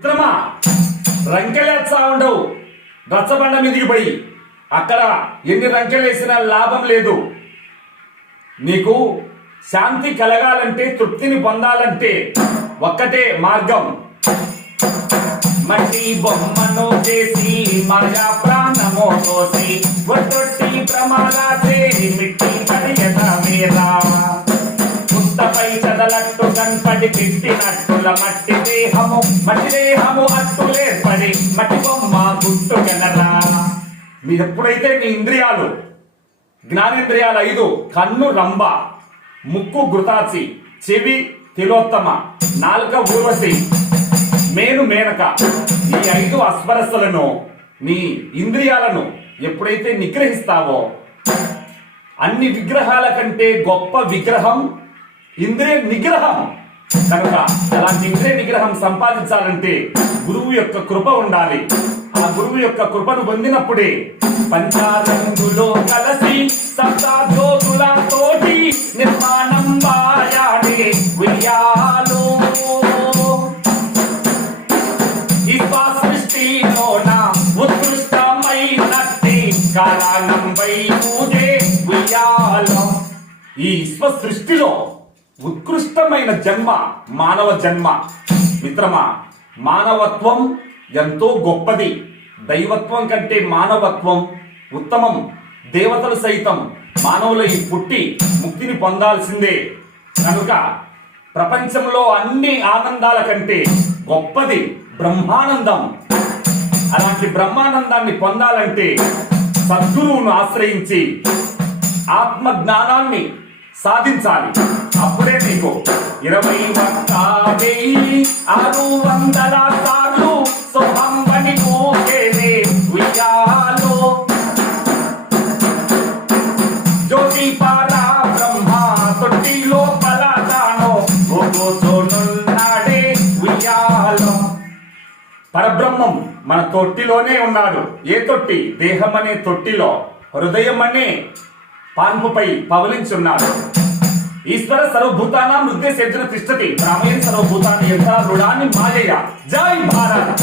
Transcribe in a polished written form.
మిత్రమా, రంకెలేస్తా ఉండవు రచ్చబండ మీదికి పోయి అక్కడ ఎన్ని రంకెలేసినా లాభం లేదు. నీకు శాంతి కలగాలంటే, తృప్తిని పొందాలంటే ఒక్కటే మార్గం. మట్టి బొమ్మను చేసి మాయా ప్రాణమో తోసి ఒట్టొట్టి ప్రమాదాసే మిట్టి పడియద మీరా పుస్తపై చదలట్టు కనపడి పెట్టినట్టుల మట్టి దేహము అట్టులేర్పడి మట్టి బొమ్మ గుట్టు గెలరా. మీరెప్పుడైతే మీ ఇంద్రియాలు, జ్ఞానేంద్రియాలు 5, కన్ను రంభ, ముక్కు ఘృతాచి, చెవి తిలోత్తమ, నాలుక ఊర్వశి, మేను మేనక, ఈ 5 అస్పరస్సులను, నీ ఇంద్రియాలను ఎప్పుడైతే నిగ్రహిస్తావో, అన్ని విగ్రహాల కంటే గొప్ప విగ్రహం ఇంద్రియ నిగ్రహం. కనుక అలాంటి ఇంద్రియ నిగ్రహం సంపాదించాలంటే గురువు యొక్క కృప ఉండాలి. ఆ గురువు యొక్క కృపను పొందినప్పుడే పంచారంగులో కలసి సప్తాజ్యోతుల తోటి నిర్మాణం వాయాడే ఉయ్యాలో సృష్టిలోన ఉత్కృష్టమైనట్టి కారణం వైదే ఉయ్యాలో. ఈ విశ్వ సృష్టిలో ఉత్కృష్టమైన జన్మ మానవ జన్మ. మిత్రమా, మానవత్వం ఎంతో గొప్పది. దైవత్వం కంటే మానవత్వం ఉత్తమం. దేవతలు సైతం మానవులై పుట్టి ముక్తిని పొందాల్సిందే. కనుక ప్రపంచంలో అన్ని ఆనందాల కంటే గొప్పది బ్రహ్మానందం. అలాంటి బ్రహ్మానందాన్ని పొందాలంటే సద్గురువును ఆశ్రయించి ఆత్మ జ్ఞానాన్ని సాధించాలి. అప్పుడే నీకు 20,600 సార్లు శుభంబని పోయేదే ఉయ్యాలో. జ్యోతి పారా బ్రహ్మ తొట్టి లోపల తానో ఓగోసోనున్నాడే ఉయ్యాలో. పరబ్రహ్మం మన తొట్టిలోనే ఉన్నాడు. ఏ తొట్టి? దేహం అనే తొట్టిలో హృదయం అనే పాన్పుపై పవలించున్నాడు. ఈశ్వర సర్వభూతానాం హృదయ సేర్జన తిష్టతి, రామేణ సర్వభూతాన్ని యంత్ర రుణాన్ని మాయయ. జై భారత్.